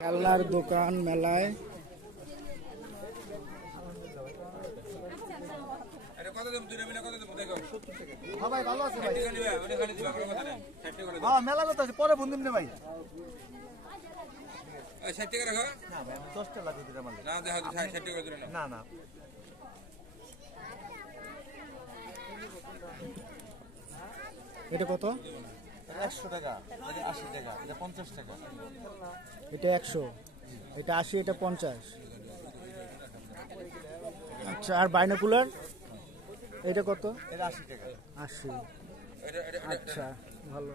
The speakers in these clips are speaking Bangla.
খেলনার দোকান মেলায় মেলা কথা আছে পরে বন্ধু ভাই 60 টাকা রাখো না ভাই 10 টাকা লাগবে দিতে মানে না দেখো 60 টাকা করে না না এটা কত? 100 টাকা, এটা 80 টাকা, এটা 50 টাকা। এটা 100, এটা 80, এটা 50। আচ্ছা, আর বাইনোকুলার এটা কত? এটা 80 টাকা। 80। আচ্ছা, ভালো।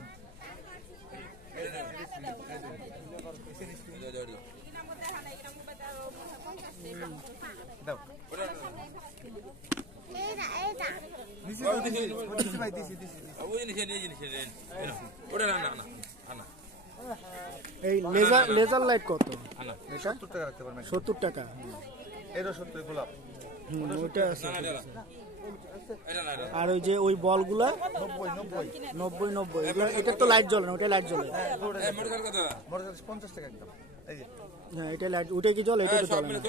দাও এই লেজার লাইট কত? এটা 70 টাকা রাখতে পারবেন। 70 টাকা। এটা 70 গোলাপ। ওটা আছে। আর ওই যে ওই বলগুলা 90 এটা তো লাইট জ্বলে না, ওটা লাইট জ্বলে। মোটর 50 টাকা একদম। এই যে হ্যাঁ, এটা লাইট, ওটা কি জ্বলে? এটা তো জ্বলে না।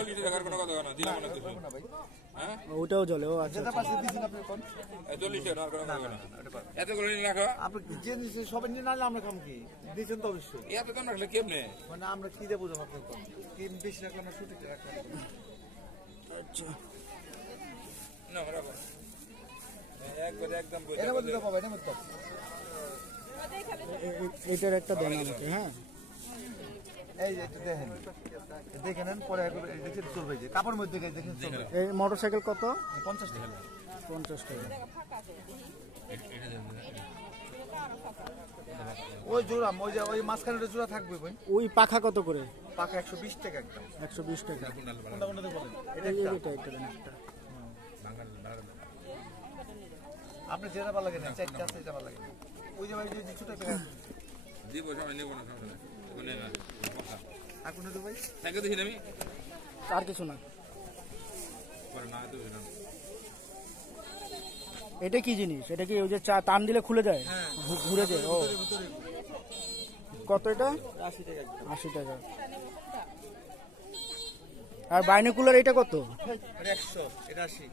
ওটাও জ্বলে। ও আচ্ছা, যেটা পাশে দিছেন আপনি কোন 40 টাকা আর কোনো না এতগুলো নিয়ে রাখো। আপনি যে নিছে সবাই নিয়ে নালে আমরা কাম কি দিছেন তো অবশ্যই। এত দাম রাখলে কেমনে? মানে আমরা কি দেব বুঝাম আপনি কোন কি বেশি রাখলাম না 70 টাকা রাখলাম। আচ্ছা। না রাখো একদম এটা মধ্যে তো পাবে, এটা মধ্যে এটার একটা দেন আমাকে। হ্যাঁ, এই যে একটু দেখেন, দেখে নেন পরে দেখে চলবে। যে কাপড়ের মধ্যে দেখেন চলবে। এই মোটরসাইকেল কত? 50 টাকা। 50 টাকা। ওই জোড়া ওই যে ওই মাঝখানে জোড়া থাকবে ভাই। ওই পাখা কত করে? পাকা 120 টাকা একদম। 120 টাকা। কোনটা কোনটা বলেন? এটা দেন একটা। আপনি যেটা ভালো লাগে না, চারটা আছে যেটা ভালো লাগে। ওই যে ভাই যে ছোট টাকা দিব সবাই নেব না মানে না আর কোন দেব ভাই? টাকা দিছি আমি আর কিছু না। পরে না তো না। এটা কি জিনিস? এটা কি ওই যে টান দিলে খুলে যায়? হ্যাঁ, ঘুরে যায়। ও কত এটা? 80 টাকা একদম। 80 টাকা। আর বাইনোকুলার এটা কত? এটা 100, এটা 80।